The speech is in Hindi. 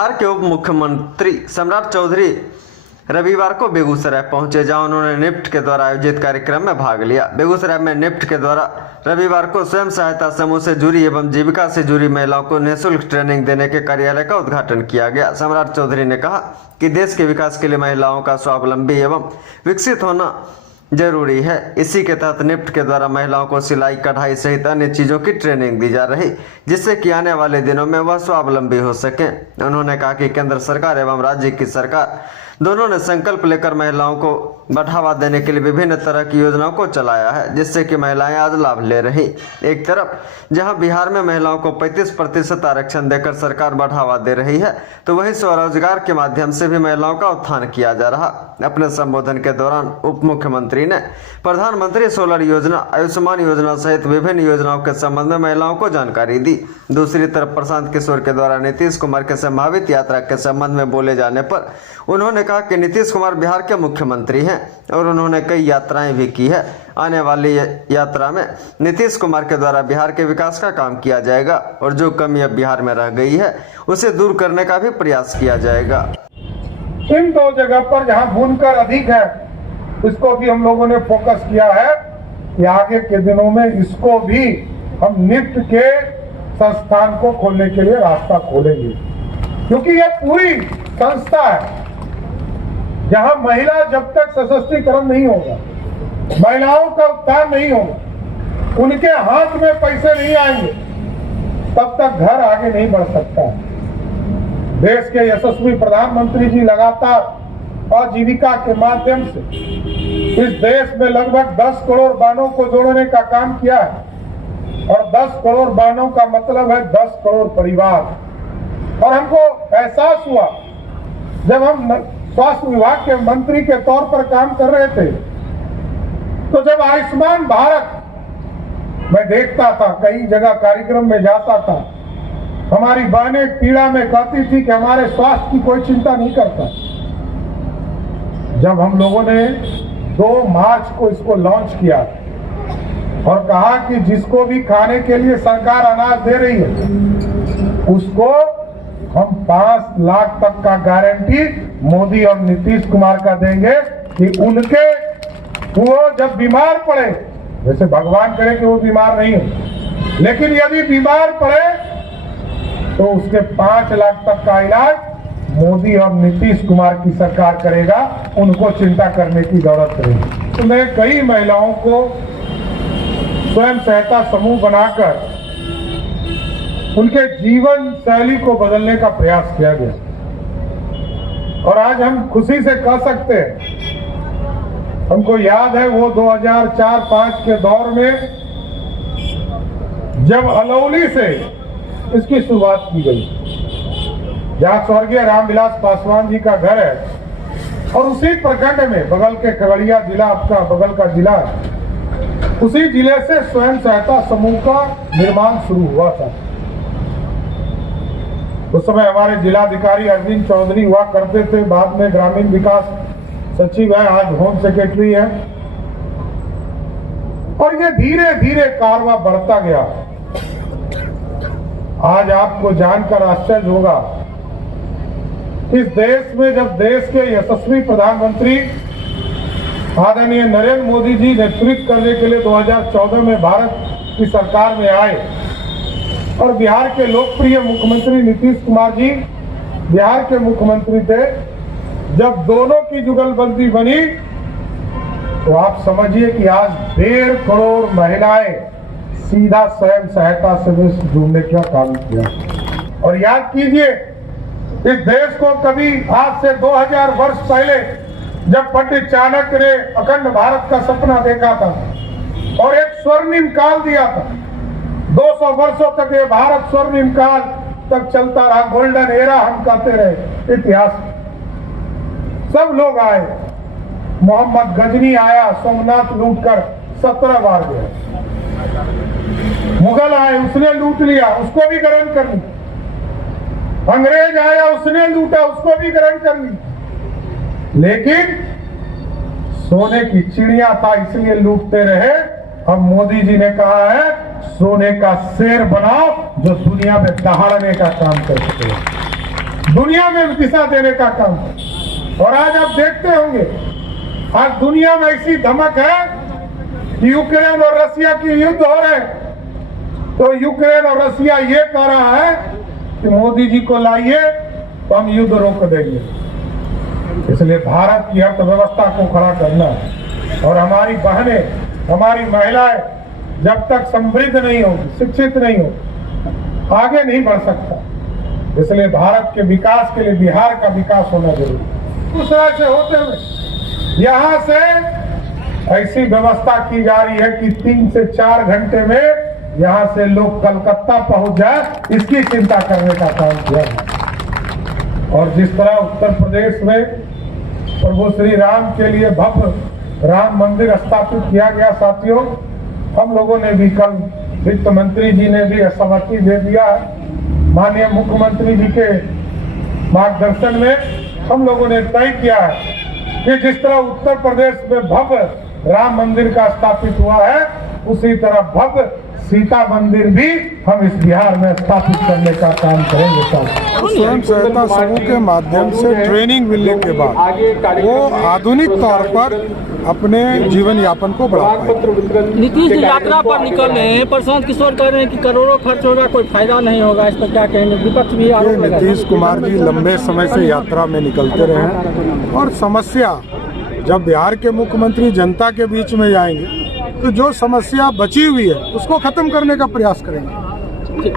बिहार के उप मुख्यमंत्री सम्राट चौधरी रविवार को बेगूसराय पहुंचे, जहां उन्होंने निफ्ट के द्वारा आयोजित कार्यक्रम में भाग लिया। बेगूसराय में निफ्ट के द्वारा रविवार को स्वयं सहायता समूह से जुड़ी एवं जीविका से जुड़ी महिलाओं को निःशुल्क ट्रेनिंग देने के कार्यालय का उद्घाटन किया गया। सम्राट चौधरी ने कहा कि देश के विकास के लिए महिलाओं का स्वावलंबी एवं विकसित होना जरूरी है। इसी के तहत निफ्ट के द्वारा महिलाओं को सिलाई, कढ़ाई सहित अन्य चीजों की ट्रेनिंग दी जा रही, जिससे कि आने वाले दिनों में वह स्वावलंबी हो सके। उन्होंने कहा कि केंद्र सरकार एवं राज्य की सरकार दोनों ने संकल्प लेकर महिलाओं को बढ़ावा देने के लिए विभिन्न तरह की योजनाओं को चलाया है, जिससे कि महिलाएं आज लाभ ले रही। एक तरफ जहां बिहार में महिलाओं को 35% आरक्षण देकर सरकार बढ़ावा दे रही है, तो वहीं स्वरोजगार के माध्यम से भी महिलाओं का उत्थान किया जा रहा। अपने संबोधन के दौरान उप मुख्यमंत्री ने प्रधानमंत्री सोलर योजना, आयुष्मान योजना सहित विभिन्न योजनाओं के संबंध में महिलाओं को जानकारी दी। दूसरी तरफ प्रशांत किशोर के द्वारा नीतीश कुमार के संभावित यात्रा के संबंध में बोले जाने पर उन्होंने कहा कि नीतीश कुमार बिहार के मुख्यमंत्री हैं और उन्होंने कई यात्राएं भी की है। आने वाली यात्रा में नीतीश कुमार के द्वारा बिहार के विकास का काम किया जाएगा और जो कमी अब बिहार में रह गई है उसे दूर करने का भी प्रयास किया जाएगा। इन दो जगह पर जहां बुनकर अधिक है, इसको भी हम लोगों ने फोकस किया है कि आगे के दिनों में इसको भी हम निफ्ट के संस्थान को खोलने के लिए रास्ता खोलेंगे, क्योंकि ये पूरी संस्था है जहां महिला जब तक सशक्तिकरण नहीं होगा, महिलाओं का उत्थान नहीं होगा, उनके हाथ में पैसे नहीं आएंगे, तब तक घर आगे नहीं बढ़ सकता है। देश के यशस्वी प्रधानमंत्री जी लगातार आजीविका के माध्यम से इस देश में लगभग 10 करोड़ बानों को जोड़ने का काम किया है और 10 करोड़ बानों का मतलब है 10 करोड़ परिवार। और हमको एहसास हुआ जब हम स्वास्थ्य विभाग के मंत्री के तौर पर काम कर रहे थे, तो जब आयुष्मान भारत मैं देखता था, कई जगह कार्यक्रम में जाता था, हमारी बहनें पीड़ा में कहती थी कि हमारे स्वास्थ्य की कोई चिंता नहीं करता। जब हम लोगों ने 2 मार्च को इसको लॉन्च किया और कहा कि जिसको भी खाने के लिए सरकार अनाज दे रही है उसको हम 5 लाख तक का गारंटी मोदी और नीतीश कुमार का देंगे कि उनके वो जब बीमार पड़े, वैसे भगवान करे कि वो बीमार नहीं हो, लेकिन यदि बीमार पड़े तो उसके 5 लाख तक का इलाज मोदी और नीतीश कुमार की सरकार करेगा, उनको चिंता करने की जरूरत नहीं। तो मैं कई महिलाओं को स्वयं सहायता समूह बनाकर उनके जीवन शैली को बदलने का प्रयास किया गया और आज हम खुशी से कह सकते हैं, हमको याद है वो 2004-5 के दौर में जब अलौली से इसकी शुरुआत की गई, जहां स्वर्गीय रामविलास पासवान जी का घर है और उसी प्रखंड में बगल के खगड़िया जिला, आपका बगल का जिला, उसी जिले से स्वयं सहायता समूह का निर्माण शुरू हुआ था। उस समय हमारे जिलाधिकारी अरविंद चौधरी हुआ करते थे, बाद में ग्रामीण विकास सचिव है, आज होम सेक्रेटरी है, और ये धीरे धीरे कारवां बढ़ता गया। आज आपको जानकर आश्चर्य होगा, इस देश में जब देश के यशस्वी प्रधानमंत्री आदरणीय नरेंद्र मोदी जी नेतृत्व करने के लिए 2014 में भारत की सरकार में आए और बिहार के लोकप्रिय मुख्यमंत्री नीतीश कुमार जी बिहार के मुख्यमंत्री थे, जब दोनों की जुगलबंदी बनी तो आप समझिए कि आज 1.5 करोड़ महिलाएं सीधा स्वयं सहायता से जुड़ने का काम किया। और याद कीजिए, इस देश को कभी आज से 2000 वर्ष पहले जब पंडित चाणक्य ने अखंड भारत का सपना देखा था और एक स्वर्णिम काल दिया था, 200 वर्षों तक ये भारत स्वर्णिम काल तक चलता रहा, गोल्डन एरा हम कहते रहे। इतिहास सब लोग आए, मोहम्मद गजनी आया, सोमनाथ लूटकर 17 बार गया, मुगल आए, उसने लूट लिया, उसको भी ग्रहण कर ली, अंग्रेज आया, उसने लूटा, उसको भी ग्रहण कर ली, लेकिन सोने की चिड़िया था इसलिए लूटते रहे। अब मोदी जी ने कहा है सोने का शेर बनाओ जो दुनिया में दहाड़ने का काम कर सके। दुनिया में दिशा देने का काम है। और आज आप देखते होंगे आज दुनिया में ऐसी धमक है कि यूक्रेन और रसिया की युद्ध हो रहे हैं, तो यूक्रेन और रसिया ये कह रहा है कि मोदी जी को लाइए तो हम युद्ध रोक देंगे। इसलिए भारत की अर्थव्यवस्था को खड़ा करना है और हमारी बहनें, हमारी महिलाएं जब तक समृद्ध नहीं होगी, शिक्षित नहीं होगी, आगे नहीं बढ़ सकता। इसलिए भारत के विकास के लिए बिहार का विकास होना जरूरी है। दूसरा से होते हुए यहाँ से ऐसी व्यवस्था की जा रही है कि 3 से 4 घंटे में यहाँ से लोग कलकत्ता पहुंच जाए, इसकी चिंता करने का काम किया है। और जिस तरह उत्तर प्रदेश में प्रभु श्री राम के लिए भव्य राम मंदिर स्थापित किया गया, साथियों हम लोगों ने भी कल वित्त मंत्री जी ने भी सहमति दे दिया है। माननीय मुख्यमंत्री जी के मार्गदर्शन में हम लोगों ने तय किया है कि जिस तरह उत्तर प्रदेश में भव्य राम मंदिर का स्थापित हुआ है, उसी तरह भव्य सीता मंदिर भी हम इस बिहार में स्थापित करने का काम करेंगे। स्वयं सहायता समूह के माध्यम से ट्रेनिंग मिलने के बाद वो आधुनिक तौर पर अपने जीवन यापन को बढ़ा पाए। नीतीश जी यात्रा पर निकल रहे हैं, प्रशांत किशोर कह रहे हैं कि करोड़ों खर्च होगा, कोई फायदा नहीं होगा, इस पर क्या कहेंगे? विपक्ष भी आरोप लगा रहा है। नीतीश कुमार जी लंबे समय से यात्रा में निकलते रहे हैं और समस्या जब बिहार के मुख्यमंत्री जनता के बीच में जाएंगे तो जो समस्या बची हुई है उसको खत्म करने का प्रयास करेंगे।